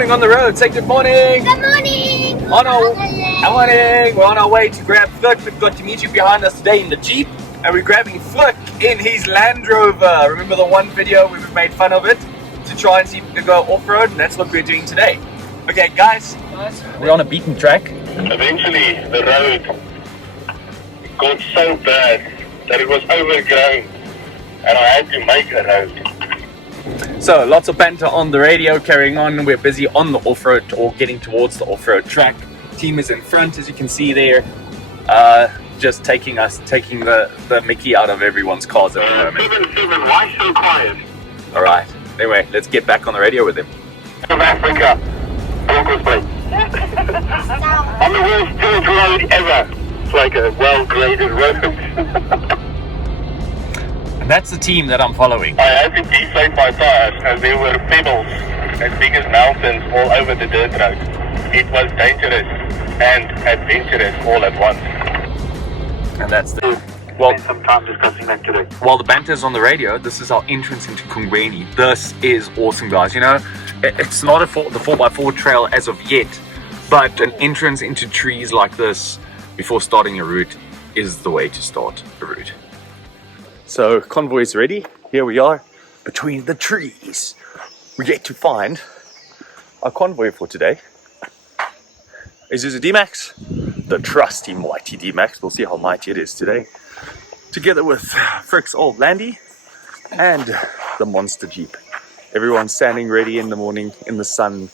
morning on the road. Say good morning. Good morning. Good morning. We're on our way to grab Flick. We've got Dimitri behind us today in the Jeep, and we're grabbing Flick in his Land Rover. Remember the one video where we made fun of it to try and see if we could go off-road? And that's what we're doing today. Okay, guys, we're on a beaten track. Eventually, the road got so bad that it was overgrown, and I had to make a road. So lots of banter on the radio, carrying on. We're busy on the off-road or getting towards the off-road track. Team is in front, as you can see there, just taking the Mickey out of everyone's cars at the moment. 7-7, why so quiet? All right. Anyway, let's get back on the radio with him. South Africa, Broncos Bay. On the worst dirt road ever. It's like a well-graded road. And that's the team that I'm following. I had to deflate my tires as there were pebbles as big as mountains all over the dirt road. It was dangerous and adventurous all at once. And that's the... Well, spend some time discussing that today. While the banter's on the radio, this is our entrance into Kungwini. This is awesome, guys. You know, it's not the 4x4 trail as of yet, but an entrance into trees like this before starting a route is the way to start a route. So, convoy is ready. Here we are, between the trees. We get to find our convoy for today. Isuzu D-Max, the trusty mighty D-Max. We'll see how mighty it is today. Together with Frick's old Landy and the monster Jeep. Everyone's standing ready in the morning in the sun,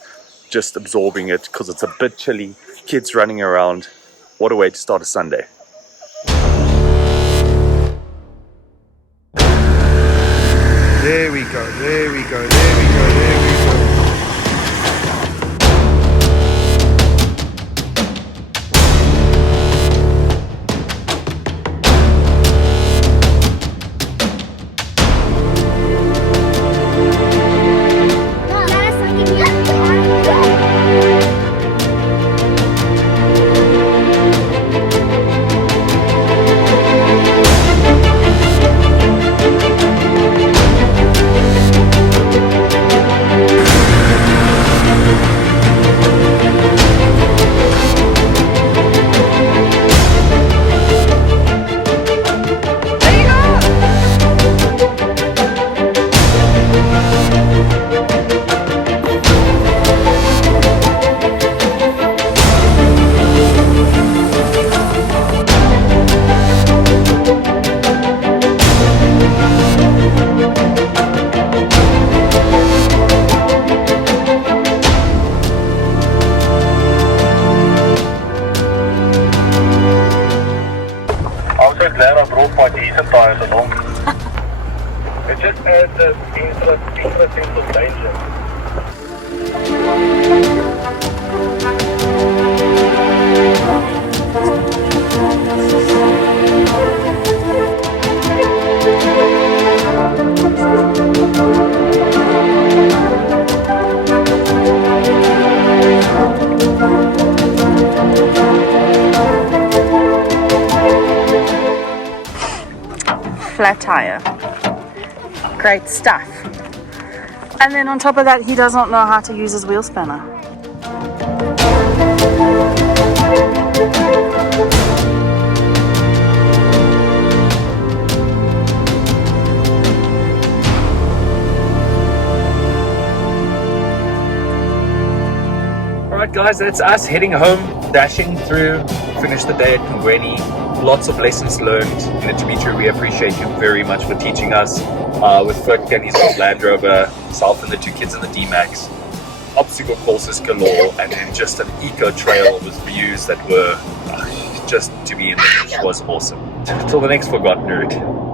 just absorbing it because it's a bit chilly. Kids running around. What a way to start a Sunday. There we go, there we go, there we go, there we go. Glad I brought my decent tires along. It just adds an extra sense of danger. Flat tire. Great stuff. And then on top of that, he does not know how to use his wheel spanner. Alright guys, that's us heading home, dashing through, finish the day at Kungwini. Lots of lessons learned. You know, Dimitri, we appreciate you very much for teaching us. With Flick and his old Land Rover, myself and the two kids in the D-Max. Obstacle courses galore, and then just an eco trail with views that were just to be in the beach was awesome. Till the next forgotten route.